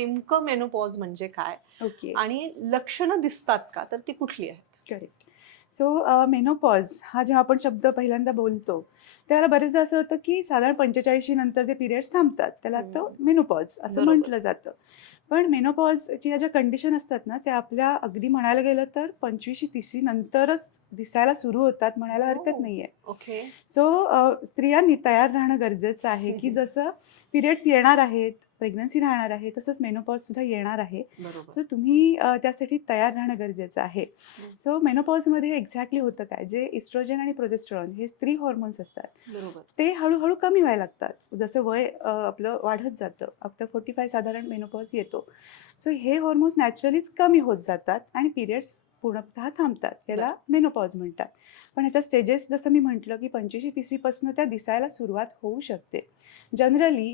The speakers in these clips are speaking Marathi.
नेमकं मेनोपॉज म्हणजे काय ओके. आणि लक्षणं दिसतात का, तर ती कुठली आहेत? करेक्ट. सो मेनोपॉज हा जेव्हा आपण शब्द पहिल्यांदा बोलतो, त्याला बरेचदा असं होतं, की साधारण 45 नंतर जे पिरियड्स थांबतात, त्याला तो हम्म. मेनोपॉज असं बरोबर. म्हटलं जातं. पण मेनोपॉजच्या ज्या कंडिशन असतात ना, त्या आपल्या अगदी म्हणायला गेलं तर 25शी-30शी नंतरच दिसायला सुरू होतात म्हणायला हरकत हो. नाहीये. ओके. सो स्त्रियांनी तयार राहणं गरजेचं आहे, की जसं पिरियड्स येणार आहेत, प्रेग्नन्सी राहणार आहे, तसंच मेनोपॉजसुद्धा येणार आहे. बरोबर. सो तुम्ही त्यासाठी तयार राहणं गरजेचं आहे. हं. सो मेनोपॉजमध्ये एक्झॅक्टली होतं काय, जे इस्ट्रोजन आणि प्रोजेस्टेरॉन हे स्त्री हॉर्मोन्स असतात, बरोबर. ते हळू-हळू कमी व्हायला लागतात. जसं वय आपलं वाढत जातं. आफ्टर 45 साधारण मेनोपॉज येतो. सो हे हॉर्मोन्स नॅचरलीच कमी होत जातात आणि पिरियड्स पूर्णतः थांबतात. बरं. याला मेनोपॉज म्हणतात. पण ह्याच्या स्टेजेस जसं मी म्हटलं, की 25शी-30शी पासून त्या दिसायला सुरुवात होऊ शकते. जनरली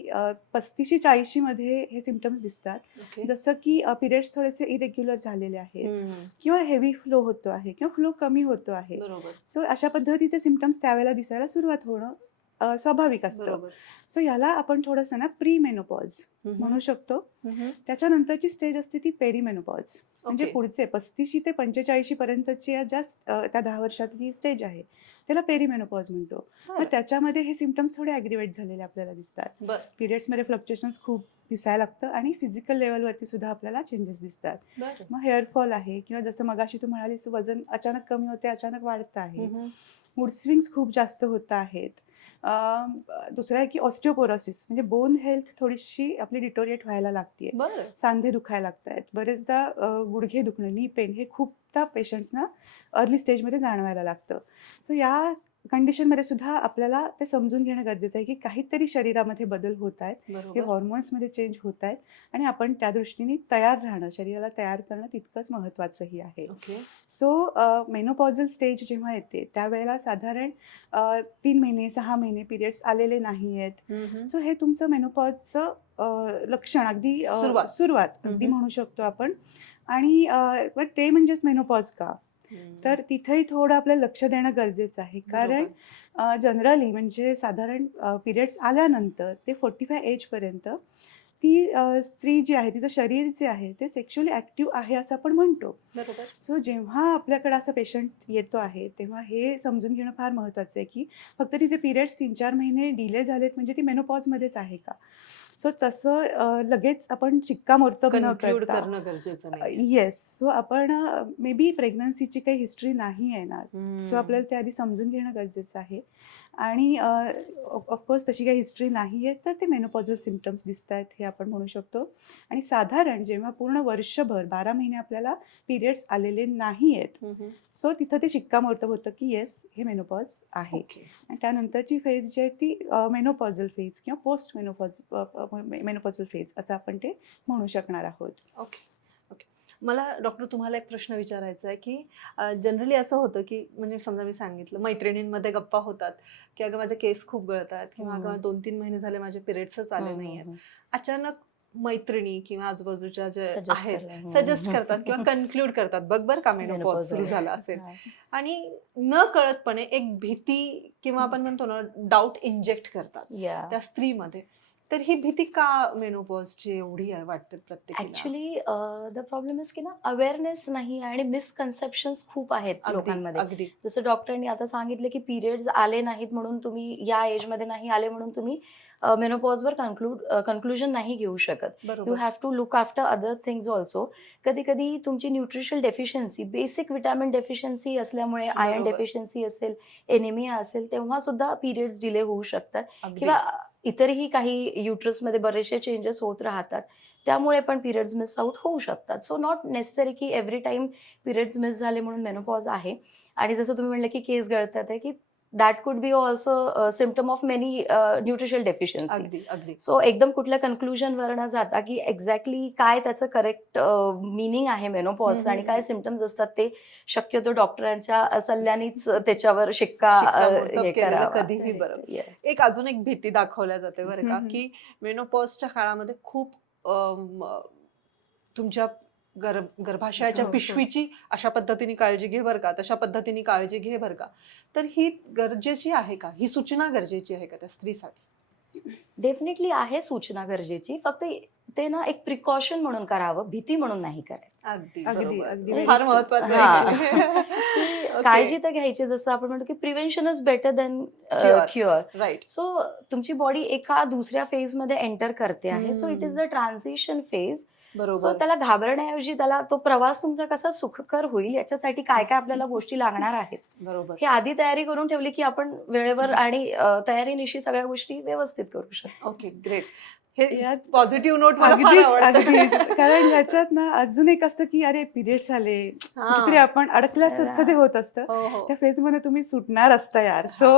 35शी-40शी मध्ये हे सिम्प्टम्स दिसतात. ओके. जसं की पिरियड्स थोडेसे इरेग्युलर झालेले आहेत हम्म. किंवा हेवी फ्लो होतो आहे किंवा फ्लो कमी होतो आहे. बरोबर. सो अशा पद्धतीचे सिम्प्टम्स त्यावेळेला दिसायला सुरुवात होणं स्वाभाविक असतं. बरोबर. सो याला आपण थोडंसं ना प्री मेनोपॉज हम्म. म्हणू शकतो. हम्म. त्याच्यानंतरची स्टेज असते ती पेरीमेनोपॉज. म्हणजे ओके. पुढचे 35 ते 45 पर्यंतची ज्या त्या 10 वर्षातली स्टेज आहे, त्याला पेरीमेनोपॉज म्हणतो. मग बरं. त्याच्यामध्ये हे सिम्प्टम्स थोडे ॲग्रिवेट झालेले आपल्याला दिसतात. बरं. पिरियड्समध्ये फ्लक्च्युएशन्स खूप दिसायला लागतं आणि फिजिकल लेव्हलवरती सुद्धा आपल्याला चेंजेस दिसतात. बरं. मग हेअर फॉल आहे किंवा जसं मगाशी तू म्हणालीस वजन अचानक कमी होते, अचानक वाढतं आहे. हम्म. मूड स्विंग्स खूप जास्त होत आहेत. दुसरं आहे की ऑस्टिओपोरोसिस म्हणजे बोन हेल्थ थोडीशी आपली डिटोरिएट व्हायला लागते. बरं. सांधे दुखायला लागतायत. बरेचदा गुडघे दुखणं, नी पेन हे खूपदा पेशंट्सना अर्ली स्टेजमध्ये जाणवायला लागतं. सो या कंडिशनमध्ये सुद्धा आपल्याला ते समजून घेणं गरजेचं आहे, की काहीतरी शरीरामध्ये बदल होत आहेत. हे बरोबर. हॉर्मोन्समध्ये चेंज होत आहेत आणि आपण त्या दृष्टीने तयार राहणं, शरीराला तयार करणं तितकंच महत्त्वाचंही आहे. ओके. सो मेनोपॉझल स्टेज जेव्हा येते, त्यावेळेला साधारण 3 महिने, 6 महिने पिरियड्स आलेले नाही आहेत. हम्म. सो हे तुमचं मेनोपॉजचं लक्षण अगदी सुरुवात. सुरुवात अगदी हम्म. म्हणू शकतो आपण. आणि पण ते म्हणजेच मेनोपॉज का? हम्म. तर तिथेही थोडं आपल्याला लक्ष देणं गरजेचं आहे. कारण बरोबर. जनरली म्हणजे साधारण पिरियड्स आल्यानंतर ते 45 एजपर्यंत ती स्त्री जी आहे, तिचं शरीर जे आहे ते सेक्शुअली ॲक्टिव्ह आहे असं आपण म्हणतो. बरोबर. सो जेव्हा आपल्याकडे असा पेशंट येतो आहे, तेव्हा हे समजून घेणं फार महत्त्वाचं आहे, की फक्त तिचे पिरियड्स 3-4 महिने डिले झालेत म्हणजे ती मेनोपॉजमध्येच आहे का? सो तसं लगेच आपण शिक्कामोर्तब न कन्क्लूड करता करणं गरजेचं नाहीये. येस. सो आपण मे बी प्रेग्नन्सीची काही हिस्ट्री नाही आहे ना, सो हम्म. आपल्याला ते आधी समजून घेणं गरजेचं आहे. आणि ऑफकोर्स तशी काही हिस्ट्री नाही आहे, तर ते मेनोपॉझल सिम्प्टम्स दिसतायत हे आपण म्हणू शकतो. आणि साधारण जेव्हा पूर्ण वर्षभर 12 महिने आपल्याला पिरियड्स आलेले नाही आहेत, हम्म. सो तिथं ते शिक्कामोर्तब होतं, की येस हे मेनोपॉज आहे. ओके. आणि त्यानंतरची फेज जी आहे ती मेनोपॉझल फेज किंवा पोस्ट मेनोपॉझल फेज असं आपण ते म्हणू शकणार आहोत. ओके. ओके. मला डॉक्टर तुम्हाला एक प्रश्न विचारायचा आहे, की जनरली असं होतं, की म्हणजे समजा मी सांगितलं मैत्रिणींमध्ये गप्पा होतात, की "अगं माझे केस खूप गळतायत" किंवा हं. "अगं 2-3 महिने झाले माझे पिरियड्सच आले हं, हं, नाहीयेत." हं. अचानक मैत्रिणी किंवा आजूबाजूच्या जे सजेस्ट आहेत, करतात. सजेस्ट करतात किंवा कन्क्लूड करतात, "बघ बरं का मेनोपॉज मेनोपॉज सुरू आहे. झाला असेल." हां. आणि नकळतपणे एक भीती किंवा आपण म्हणतो ना डाऊट इंजेक्ट करतात या त्या स्त्रीमध्ये. तर ही भीती का मेनोपॉजची एवढी आहे वाटते प्रत्येकीला? ॲक्चुअली द प्रॉब्लेम इज की ना अवेअरनेस नाही आणि मिसकन्सेप्शन्स खूप आहेत अगदी, लोकांमध्ये. अगदी. जसं डॉक्टरांनी आता सांगितलं की पिरियड्स आले नाहीत म्हणून तुम्ही या एजमध्ये नाही आले म्हणून तुम्ही मेनोपॉजवर कन्क्लुजन नाही घेऊ शकत. यू बरोबर. Have to look after other things also. कधी-कधी तुमची nutritional deficiency, basic vitamin deficiency असल्यामुळे आयर्न बरोबर. डेफिशियन्सी असेल, एनिमिया असेल, तेव्हा सुद्धा पिरियड्स डिले होऊ शकतात अगदी. किंवा इतरही काही युटरसमध्ये बरेचसे चेंजेस होत राहतात. त्यामुळे पण पिरियड्स मिस आउट होऊ शकतात. सो नॉट नेसेसरी की एव्हरी टाईम पिरियड्स मिस झाले म्हणून मेनोपॉज आहे. आणि जसं तुम्ही म्हणलं की केस गळतात आहे, की that could be also symptom of many nutritional deficiency. अगदी, अगदी. सो एकदम कुठल्या कन्क्लुजनवर न जाता की एक्झॅक्टली काय त्याचं करेक्ट मीनिंग आहे मेनोपॉजचं आणि काय सिम्प्टम्स असतात ते शक्यतो डॉक्टरांच्या सल्ल्यानेच त्याच्यावर शिक्का शिक्कामोर्तब हे केलेलं करावा. कधीही बरं. Yes. अजून एक भीती दाखवल्या जाते बरं हं, का, हं. की मेनोपॉजच्या काळामध्ये खूप तुमच्या गर्भाशयाच्या हो, हो. पिशवीची अशा पद्धतीने काळजी घे बरं का, तशा पद्धतीने काळजी घे बरं का. तर ही गरजेची आहे का? ही सूचना गरजेची आहे का त्या स्त्रीसाठी? डेफिनेटली आहे सूचना गरजेची. फक्त ते ना एक प्रिकॉशन म्हणून करावं, भीती म्हणून नाही करायचं. अगदी अगदी, बरोबर. अगदी हे very फार true. महत्वाचं हा. आहे. की Okay. काळजी तर घ्यायची, जसं आपण म्हणतो की prevention is better than Cure. Cure. Right. So तुमची बॉडी एका दुसऱ्या फेज मध्ये एंटर करते आहे, so it is the transition phase. So बरोबर. त्याला घाबरण्याऐवजी त्याला तो प्रवास तुमचा कसा सुखकर होईल याच्यासाठी काय काय आपल्याला गोष्टी लागणार आहेत बरोबर. हे आधी तयारी करून ठेवली की आपण वेळेवर आणि तयारीनिशी सगळ्या गोष्टी व्यवस्थित करू शकतो. Okay, great. हे यात पॉझिटिव्ह नोट मला फार अगदीच आवडतं. अगदीच कारण ह्याच्यात ना अजून एक असतं की अरे पिरियड्स आले, कुठेतरी हा. आपण अडकल्यासारखं जे होत असतं हो हो, त्या फेज मध्ये तुम्ही सुटणार असता यार. सो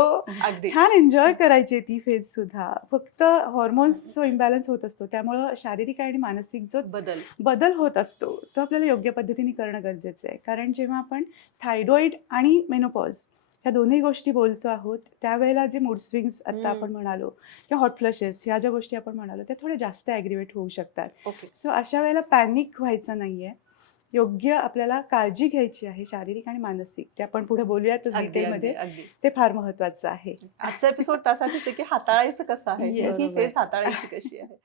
अगदी. छान एन्जॉय करायची ती फेज सुद्धा. फक्त हॉर्मोन्स जो इम्बॅलन्स होत असतो त्यामुळं शारीरिक आणि मानसिक जो बदल. बदल होत असतो तो आपल्याला योग्य पद्धतीने करणं गरजेचं आहे. कारण जेव्हा आपण थायरॉइड आणि मेनोपॉज ह्या दोन्ही गोष्टी बोलतो आहोत त्यावेळेला जे मूड स्विंग्स आता आपण म्हणालो किंवा हॉट फ्लशेस ह्या ज्या गोष्टी आपण म्हणालो त्या थोड्या जास्त ॲग्रिवेट होऊ शकतात. ओके. सो अशा वेळेला पॅनिक व्हायचं नाहीये. योग्य आपल्याला काळजी घ्यायची आहे शारीरिक आणि मानसिक. ते आपण पुढे बोलूयातच अगदी अगदी डिटेलमध्ये. अगदी. ते फार महत्वाचं आहे. आजचा एपिसोड त्यासाठीच आहे की हाताळायचं कसं आहे, Yes. ही फेज हाताळायची कशी आहे.